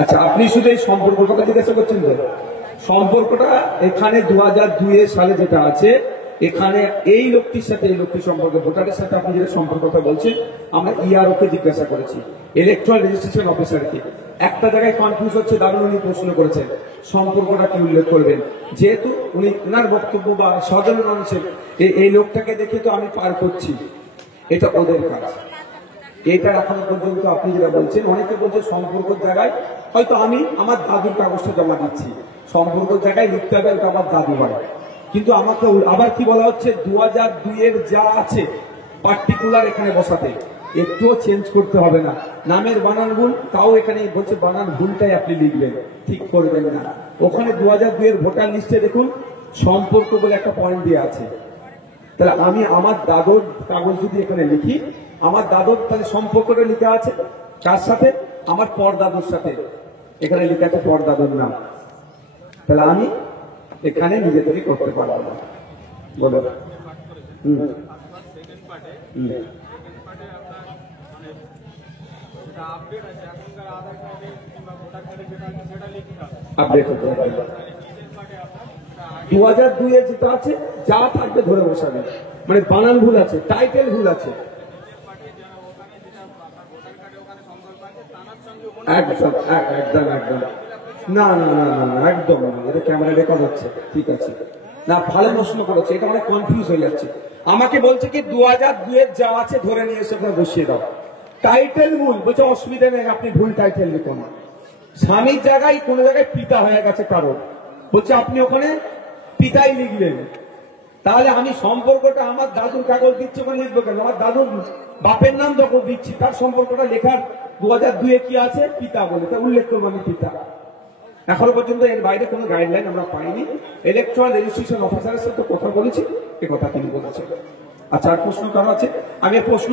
আচ্ছা, আপনি শুধু এই সম্পর্কটা জিজ্ঞাসা করছেন তো? সম্পর্কটা এখানে 2002 সালে যেটা আছে, এখানে এই লোকটির সাথে এই লোকটির সম্পর্ক, ভোটারের সাথে আপনি যেটা সম্পর্কটা বলছেন, আমরা ইআরওকে জিজ্ঞাসা করেছি, ইলেকট্রাল রেজিস্ট্রেশন অফিসারকে। একটা জায়গায় কনফিউজ হচ্ছে, দারুণ উনি প্রশ্ন করেছেন সম্পর্কটা কি উল্লেখ করবেন, যেহেতু উনি ওনার বক্তব্য বা সাধারণ মানুষের এই লোকটাকে দেখে তো আমি পার করছি, এটা ওদের কাজ। এটা এখনো পর্যন্ত আপনি যেটা বলছেন, অনেকে বলছে সম্পর্কের জায়গায় হয়তো আমি আমার দাদুর কাগজটা জমা দিচ্ছি, সম্পর্কের জায়গায় লিখতে হবে ওটা আমার দাদু হয়, কিন্তু আমাকে আবার কি বলা হচ্ছে 2002 যা আছে পার্টিকুলার এখানে বসাতে, একটুও চেঞ্জ করতে হবে না। নামের বানান ভুল, তাও এখানে বলছে বানান ভুলটাই আপনি লিখবেন, ঠিক করবেন না। ওখানে 2002 ভোটার লিস্টে দেখুন সম্পর্ক বলে একটা পয়েন্ট দিয়ে আছে। তাহলে আমি আমার দাদুর কাগজ যদি এখানে লিখি, আমার দাদুর তাহলে সম্পর্কটা লেখা আছে কার সাথে? আমার পরদাদুর সাথে। এখানে লেখা আছে পরদাদুর নাম, তাহলে আমি এখানে নিজে থেকে করতে পারবো না। বলো। আপডেট হতে হবে। 2002 যেটা আছে যা থাকবে ধরে বসাবে, মানে বানান ভুল আছে, টাইটেল ভুল আছে, একদম একদম একদম না না না না না একদম না, এটা ক্যামেরা রেকর্ড হচ্ছে, ঠিক আছে না, ভালো প্রশ্ন করেছে, এটা অনেক কনফিউজ হয়ে যাচ্ছে। আমাকে বলছে কি 2002 যা আছে ধরে নিয়ে এসে ওখানে বসিয়ে দাও, টাইটেল ভুল, বলছে অসুবিধা নেই আপনি ভুল টাইটেল লিখুন। স্বামীর জায়গায় কোন জায়গায় পিতা হয়ে গেছে কারণ, বলছে আপনি ওখানে পিতাই লিখলেন, তাহলে আমি সম্পর্কটা আমার দাদুর কাগজ দিচ্ছি ওখানে লিখবো কেন? আমার দাদুর বাপের নাম যখন দিচ্ছি তার সম্পর্কটা লেখার 2002 কি আছে পিতা বলে, তা উল্লেখ করবো আমি পিতা। এখনো পর্যন্ত এর বাইরে কোনো গাইডলাইন আমরা পাইনি। ইলেকট্রাল রেজিস্ট্রেশন অফিসারের সাথে কথা বলেছি, এ কথা তিনি বলেছেন। আচ্ছা, আর প্রশ্ন কারো আছে? আমি প্রশ্ন